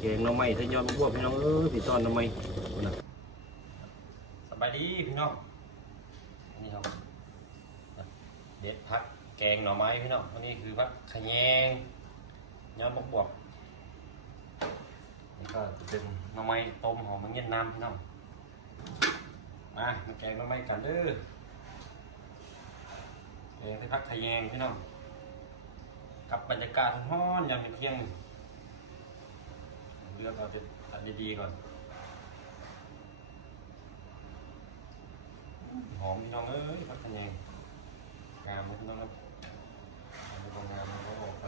แกงหน่อไม้ถ้ายอดพวกพี่น้องเอ้ยพี่ตอนหน่อไม้นะสบายดีพี่น้องนี่ครับเด็ดพักแกงหน่อไม้พี่น้องอันนี้คือพักขแยงยอดบวกๆนี่ก็เป็นหน่อไม้ต้มหอมมันเย็นน้ำพี่น้องมามาแกงหน่อไม้กันเด้อแกงที่พักขแยงพี่น้องกับบรรยากาศร้อนยามเที่ยง เลือกเอาจะอันดีๆก่อน หอมพี่น้องเอ้ยพักกันเองงามพี่น้องครับเอาไปงามมันก็ออกไป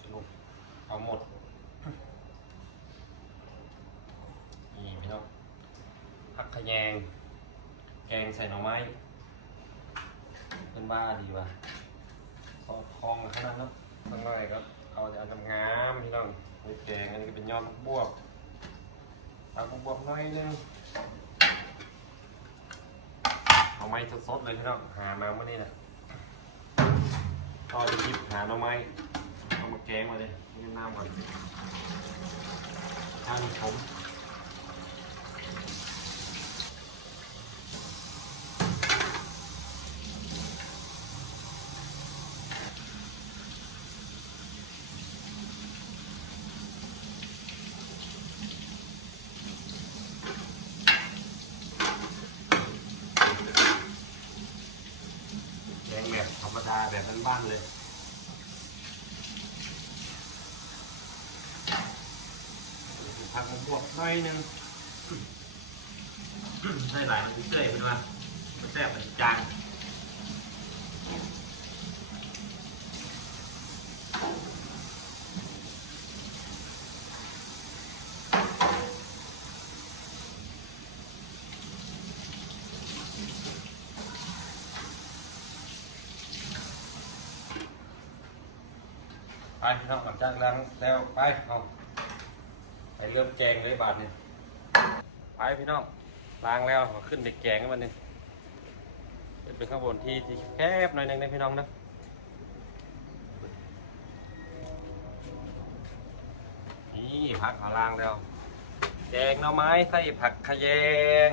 สรุปเอาหมด นี่พี่น้องพักขะแยงแกงใส่หน่อไม้ เป็นบ้าดีว่ะคอคลองขนาดนั้นตั้งหน่อยก็เอาแต่อันงามพี่น้องไปแกงอันนี้ก็เป็นยอดบวบเอาบวบหน่อยหนึงเอาไม้สดๆเลยพี่น้องหามาเมื่อนี้นะก็จะหยิบหาหน่อไม้เอามาแกงมาเลยนี่น้ำก่อนช่างผม แกงแบบธรรมดาแบบบ้านๆเลยผักบวกหน่อยนึงใส่หลายมันเรื่อยเป็นว่ามันแซ่บมันจาง ไปพี่น้องหลังจ้ากล้างแล้วไปเอาไปเริ่มแกงเลยบาทนี่ไปพี่น้องล้างแล้วเอาขึ้นไปแกงกันมันนี่ขึ้นข้างบนที่ที่แคบหน่อยหนึงนะพี่น้องนะนี่ผักเอาล้างแล้วแกงหน่อไม้ใส่ผักขยง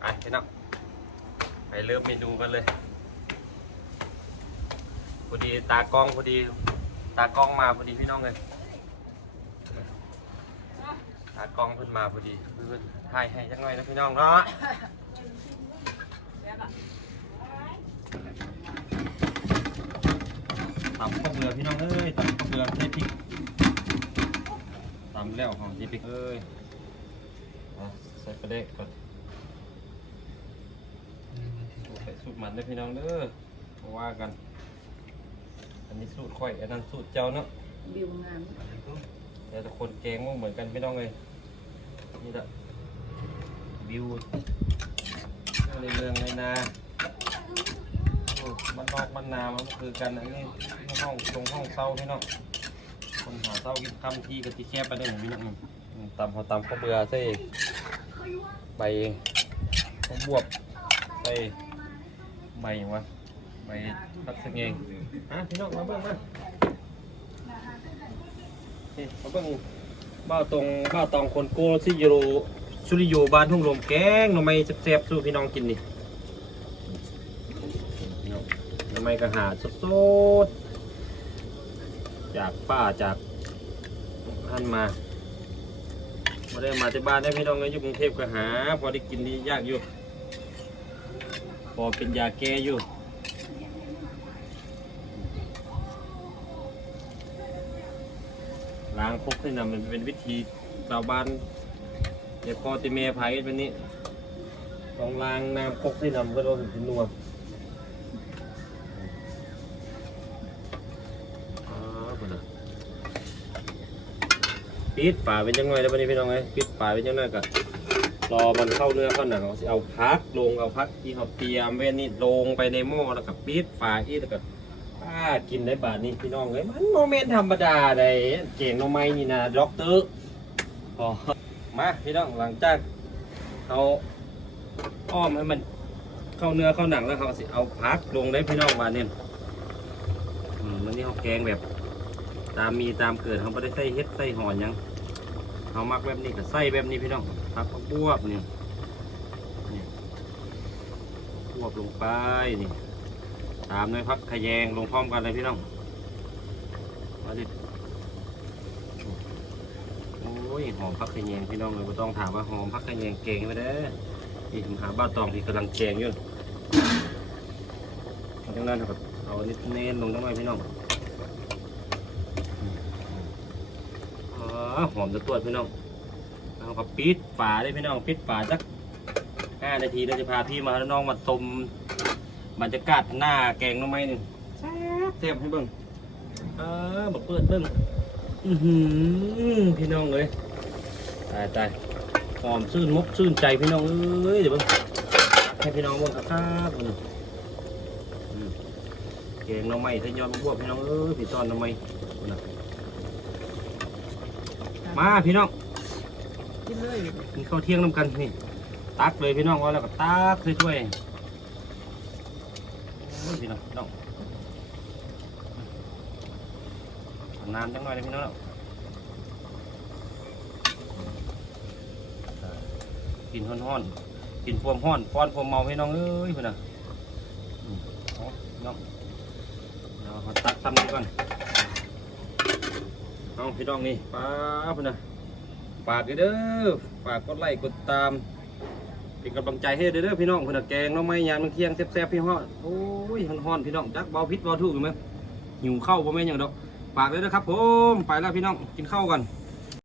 ไปพี่น้องไปเริ่มเมนูกันเลยพอดีตากล้องพอดี ตากล้องมาพอดีพี่น้องเลยตากล้องเพิ่นมาพอดีเพิ่นถ่ายให้จังหน่อยนะพี่น้องเนาะตำข้าวเบื่อพี่น้องเอ้ยตำข้าวเบื่อใส่พริกตำแล้วหอมจีพริกเอ้ยอะใส่ประเด็กก่อนใส่สูตรมันเด้อพี่น้องเด้อมาว่ากันอั นนี้สูตรข่อยอันนั้นสูตรเจ้าเนาะบิวงามแต่ทุกคนแกงมันเหมือนกันไม่ต้องเลยนี่แหละวิวในเมืองในนาโอ้มันนอกมันนามันคือกันอันนี้ห้องตรงห้องเศร้าพี่น้องคนหาเศร้ากินคำที่กะทิแคบไปได้หนึ่งพี่น้องอืมตำพอตำข้าวเบื่อใส่ใบข้าวบวบใส่ใบหยังวะ ใบพักสังเองฮะพี่น้องมาเบิ่งมานี่เขาเบิ่งบ้าวตรงบ้าวตองคนโก้ซิโยโรสุริโยบ้านทุ่งลมแกงหน่อไม้แซ่บๆสู้พี่น้องกินนี่พี่น้องหน่อไม้กระหาสดๆจากป้าจากท่านมาไม่ได้มาที่บ้านได้พี่น้องเลยอยู่กรุงเทพก็หา พอได้กินดียากอยู่ พอเป็นยาแก้อยู่ ล้างครกให้นำมันเป็นวิธีชาวบ้านเดี๋ยวพอติเมไผ่เป็นนี้ต้องล้างน้ำครกให้นำก็โดนถึงนัวอ๋อพุ่นน่ะปิดฝาเป็นยังไงแล้ววันนี้พี่น้องไงปิดฝาเป็นยังไงก็รอมันเข้าเนื้อเข้าหนังเอาสิเอาพักลงเอาพักที่เขาเตรียมไว้นี่ลงไปในหม้อแล้วก็ปิดฝาอีกแล้วก็ ป้ากินได้บาทนี้พี่น้องเอ้ยมันโมเมนต์ธรรมดาได้เก่งโนไม้นี่นะด็อกเตอร์พอมาพี่น้องหลังจากเอาอ้อมให้มันเข้าเนื้อเข้าหนังแล้วเขาสิเอาพักลงได้พี่น้องมาเนี่ยอืมมันนี่เขาแกงแบบ ตามมีตามเกิดเขาไม่ได้ใส่เฮ็ดใส่หอนหยังเขามักแบบนี้ก็ใส่แบบนี้พี่น้องพักบวบนี่นี่บวบลงไปนี่ ตามด้วยพักขยงลงพร้อมกันเลยพี่น้องมาดิโอ้ยหอมพักขยงพี่น้องเลยไม่ต้องถามว่าหอมพักขยงเก่งไปเด้อนี่ผมหาบ้าตองที่กำลังแกงอยู่ดังนั้นครับเอาอันนี้เน้นลงจังเลยพี่น้องอ๋อหอมจะตัวจพี่น้องเอาครับปิดฝาได้พี่น้องปิดฝาสักห้านาทีเราจะพาพี่มาแล้วน้องมาตม บรรยากาศหน้าแกงหน้ำไม้หนึ่งแซ่บแซ่บให้เบิ่งเออมาเปิดเบิ่งอือหือพี่น้องเลยตายตายหอมชื่นมกชื่นใจพี่น้องเอ้ยเดี๋ยวเบิ่งให้พี่น้องเบิ่งครับครับอืมอืมแกงหน้ำไม้ทะยอนบวบพี่น้องเอ้ยพี่ตอนหน้ำไม้พุ่นน่ะมาพี่น้องกินเลยกินข้าวเที่ยงน้ำกันนี่ตักเลยพี่น้องว่าแล้วก็ตักถ้วยๆโอ้ย พี่น้องพี่น้องเอาน้ำจังหน่อยเลยพี่น้องเนาะกินห้อนๆกินพวมห้อนฟ้อนพวมเมาพี่น้องเอ้ยพี่น้องอืมเอาพี่น้องเอาเอาตักซ้ำนี้ก่อนเอาพี่น้องนี่ป้าพี่น้องฝากเด้อฝากกดไลค์กดตาม เป็นกำลังใจให้เด้อพี่น้องเพื่นนแกงน้องไม้ยานมเที่ยงแซ่บๆพี่ฮอดโอ้ยฮ้อนๆพี่น้องจักเบาพิษเบาทุกอยู่ไหมหิวข้าวบ่แม่นหยังดอกฝากเลยนะครับผมไปแล้วพี่น้องกินข้าวกัน